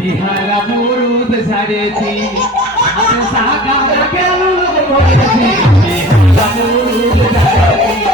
बिहारा मुरुद साड़ेছি হাতে সাগা কেন বলেছি বিহারা মুরুদ সাড়েছি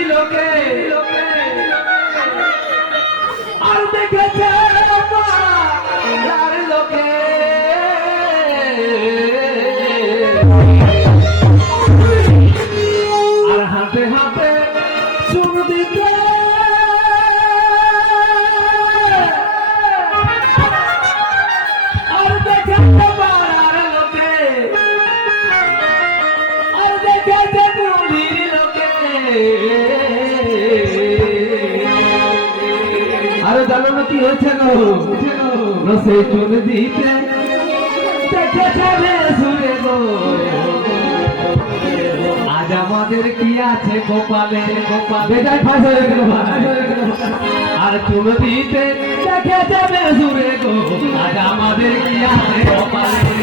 লোকে আরে জানো না কি হয়েছে গো রসে চুন দিতে দেখে চলে সুরে গো আজ আমাদের কি আছে গোপালে বেজায় ফাঁস হয়ে গেল আর চুন দিতে দেখে যাবে সুরে গো আজ আমাদের কি আছে গোপালে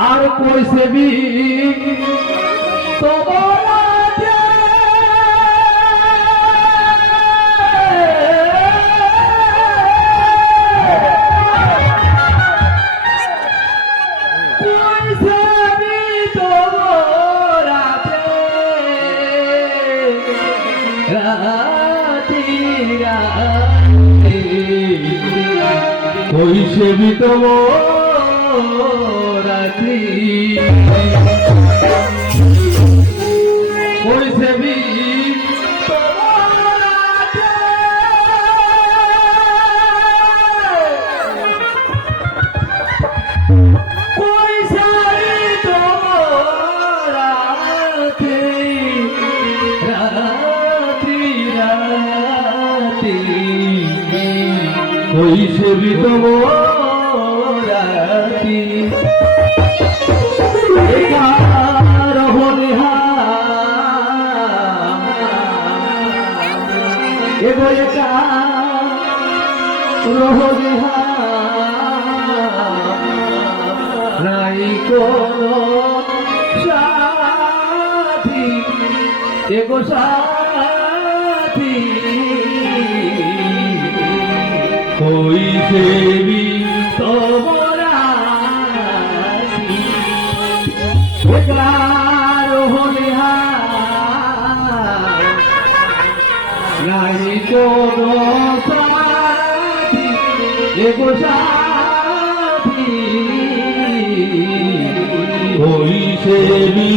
আর কইছে বি তোমরা কইছে বি রাত্রি কইছে বি কইছে বি রাতি নাই কোনো সাথী এগো সাথী কইছে বি তোমরা নাই কোনো সাথী এগো সাথী কইছে বি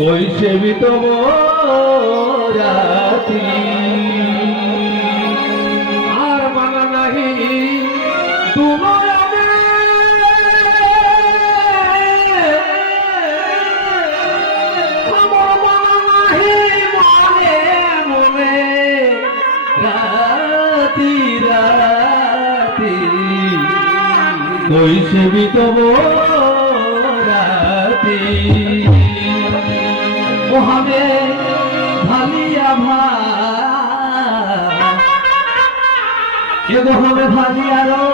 কইছে বি রাতি আর মানা নাহি তোমার রাতি রাতি কইছে বি রাতি ও হবে ভালিয়া এগো হবে ভালিয়ারো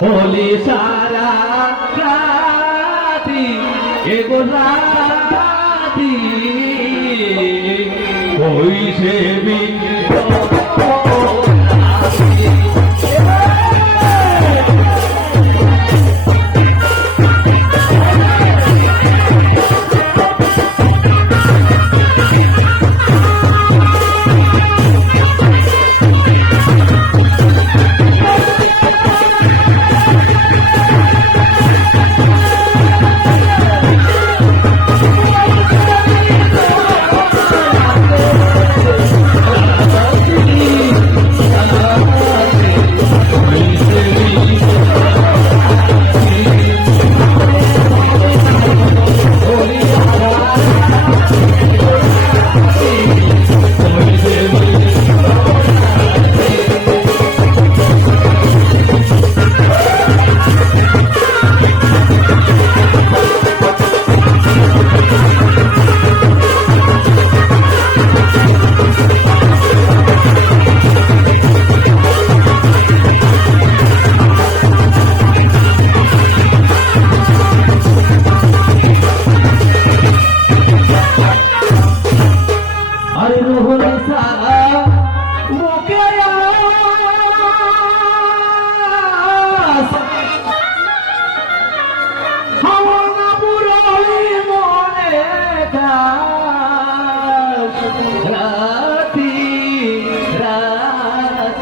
হোলি সারা রাতি এগো রাতি কইছে বি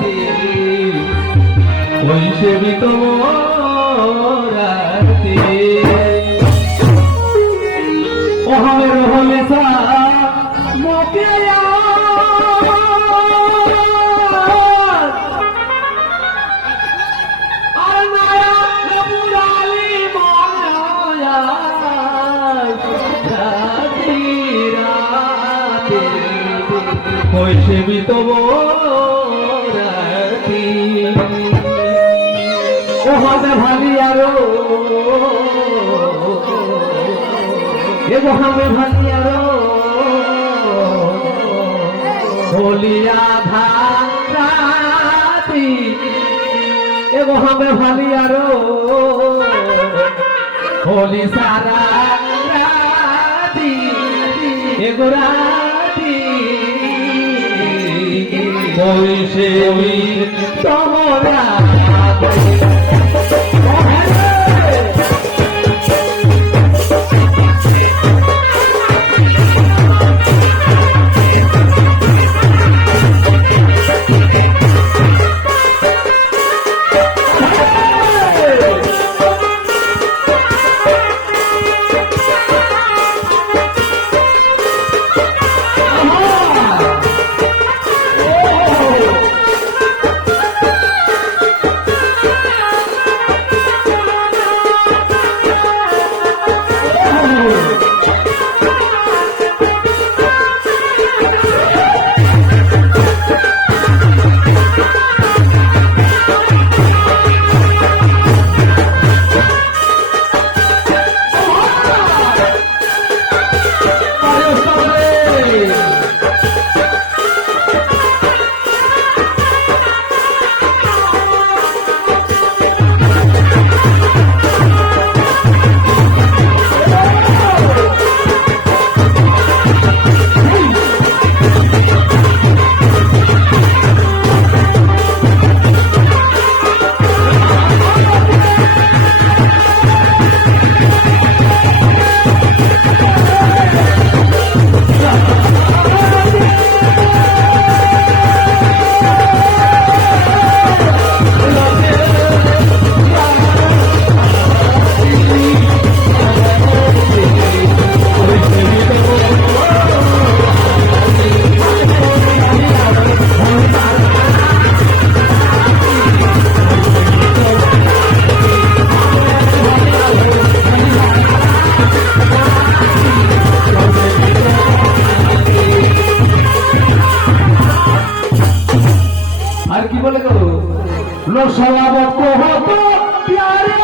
রাতি ওই সেবিত রাতি ও হবে রহলে সা মোকে আর মায়া নপুরালি মায়া রাতি রাতি ওই সেবিত রাতি ও হবে ভালি আরো এগো হবে ভালি আরো হলিয়া ধারাতি এগো হবে ভালি আরো হোলি সারা রাতি এগো রাতি ওই সে ওই তোমরা लो सलामत को हो तो प्यारे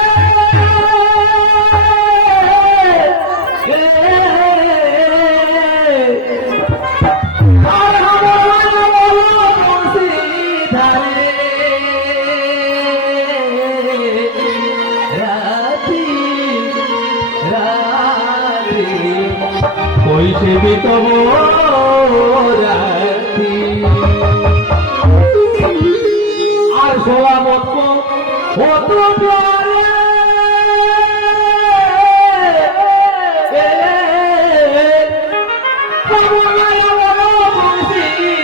और हमारा बोलो मुसीधारे राती राती कोई से भी तो हो राती सलामत को हो तो प्यारे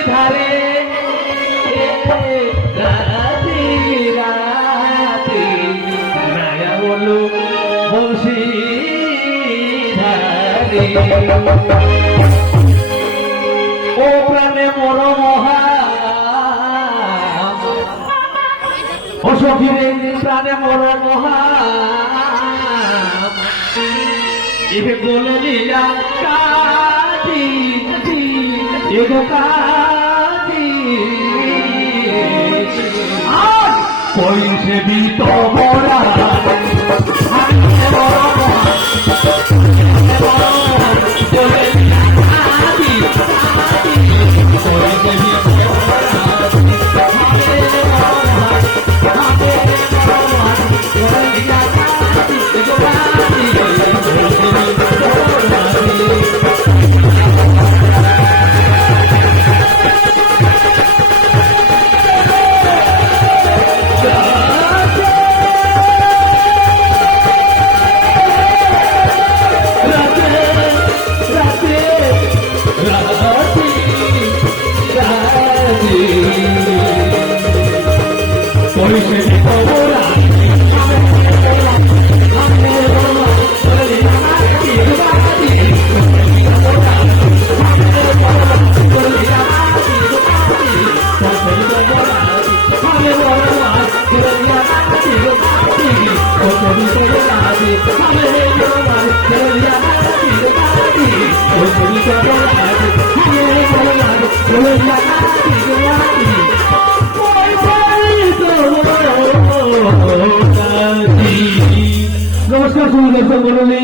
धारे राती राती नया बोलो बंशी धारे ओ प्राणे मोर महा অসখিরে প্রাণে মর মহা এবে বলে লীলা কাটি এগো কাটি কই সে বিত বড়া ওই সে খবরা নমস্কার সুন্দর মন্ডলী।